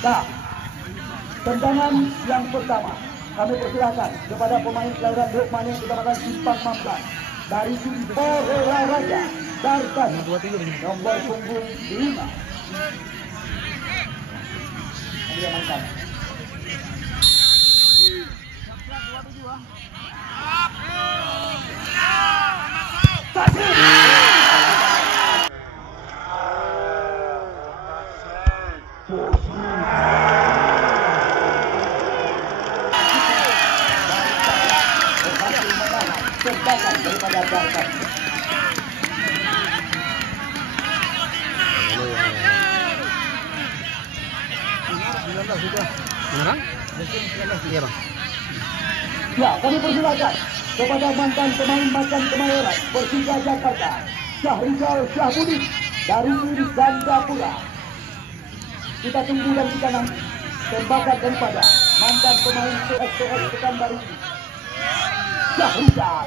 Nah, tendangan yang pertama kami persilakan kepada pemain kelahiran Lukman yang Kecamatan Simpang Mampang dari tim Porela Raja Darkan nomor punggung 5. Dia mainkan. Tebakan daripada Darkan. Ya, kami persilakan kepada mantan pemain Macan Kemayoran Persija Jakarta, Syahrizal Syahbudi dari tim Gandapura. Kita tunggu dan kita nanti tembakan daripada mantan pemain PSPS Pekanbaru, Syahrizal.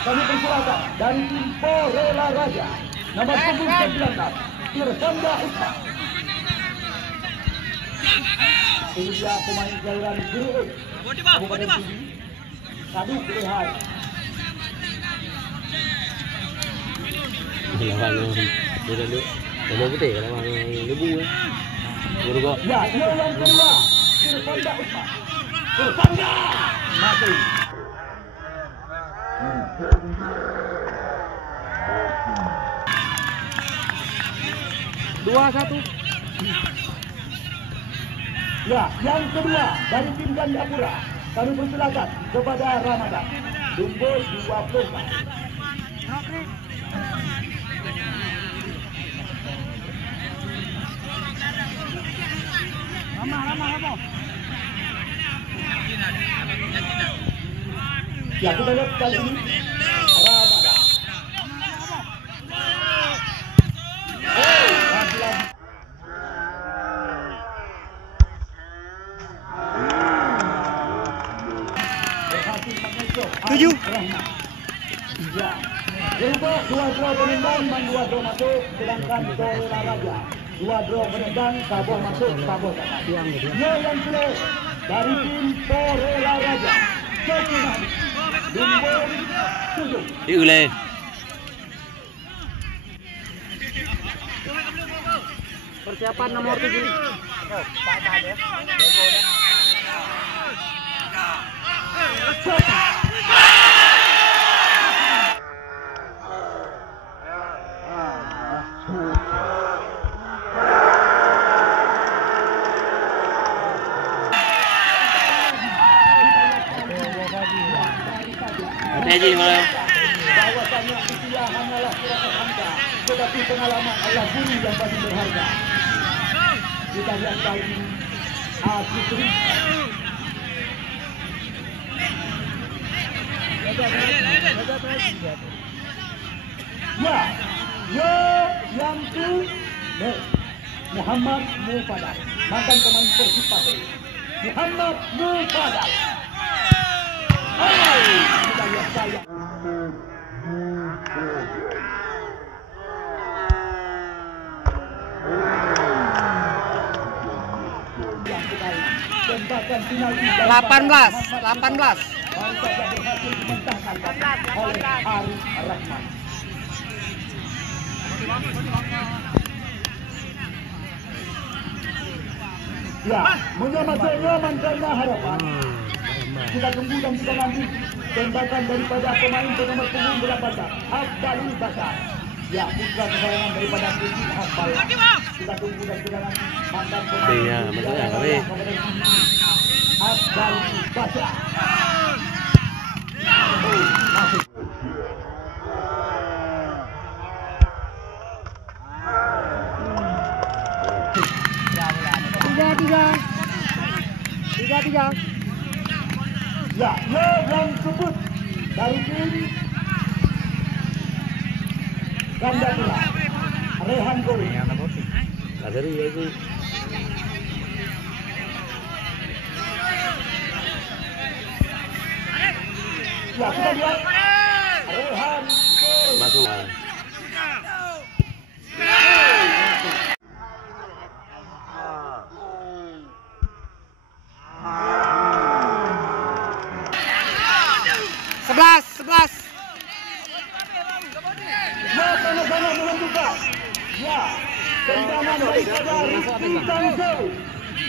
Kami persilakan dari tim Porela Raja nomor punggung 19 Irfanda Usman. Ini dia pemain kelahiran Guru Kabupaten Pidi, Kadu Berhar. Ya, dia yang kedua Irfanda Usman. Irfanda masih. 2-1. Ya, yang kedua dari tim Gandapura kami persilakan kepada Ramadan Dumbo 20. Ramah. Ya, kita lihat kali ini Ramadan. Tujuh. Ya, untuk 2 draw penendang dan 2 draw masuk, sedangkan Porela Raja 2 draw penendang, Saboh masuk, Saboh kalah. Ya, yang kedua dari tim Porela Raja, Sekinan Dumbo 7. Diulai. Persiapan nomor 7. Bahwasanya usia hanyalah proses angka, tetapi pengalaman adalah guru yang paling berharga. Kita lihat kali ini Asri. Ya, yang itu Muhammad Mufaddal, mantan pemain Persib Pasir. Muhammad Mufaddal. Kita lihat saya. Tembakan final 18. baru saja berhasil dimentahkan oleh Arif Rahman. Ya, menyelamatkan karena harapan. Kita tunggu dan kita nanti tembakan daripada pemain bernomor punggung 18 Abdalul Basar. Ya, putra kesayangan daripada Puji Hafal. Kita tunggu dan kita nanti mantan pemain Abdalul Basar. Masuk. Tiga. Ya, yang sebut dari tim Gandapura Rehan Gori. Dari itu Ya, kita lihat Rehan Masuk. Sebelas. Ya, sama-sama menentukan. Ya, tendangan daripada Rizky Tanzo.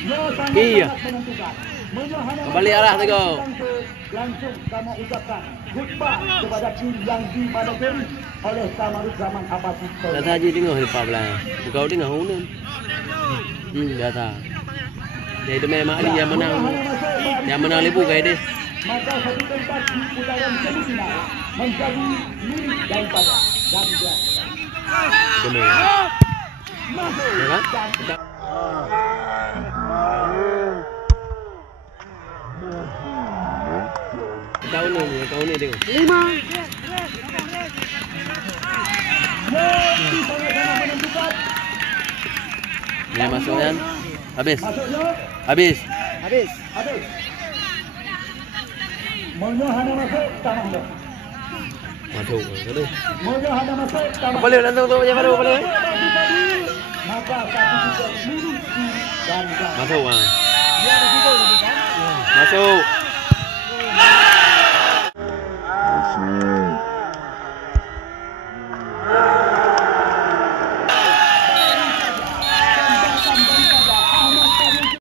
Ya, sangat menentukan. Kembali arah Teguh. Langsung kami ucapkan goodbye kepada tim yang dimanageri oleh Kamarud Zaman Abadi. Dah saja tengok lepas belah. Kau tengok hunu. Dah tak. Dia itu memang Ali yang menang. Yang menang lebu kayak dia. Maka satu tempat di putaran semifinal menjadi milik daripada Gambia. Demi. Masuk. Ya kan? Kau ni tengok. 5. Sama-sama menentukan. Dia masuk kan? Habis. Masuknya. Habis. Menyohana masuk tanah dia. Masuk. Tadi. Menyohana masuk tanah. Boleh langsung tu je baru boleh. Maka satu juga milik Gambia. Masuk ah. Dia ada 3 lebih kan? Masuk.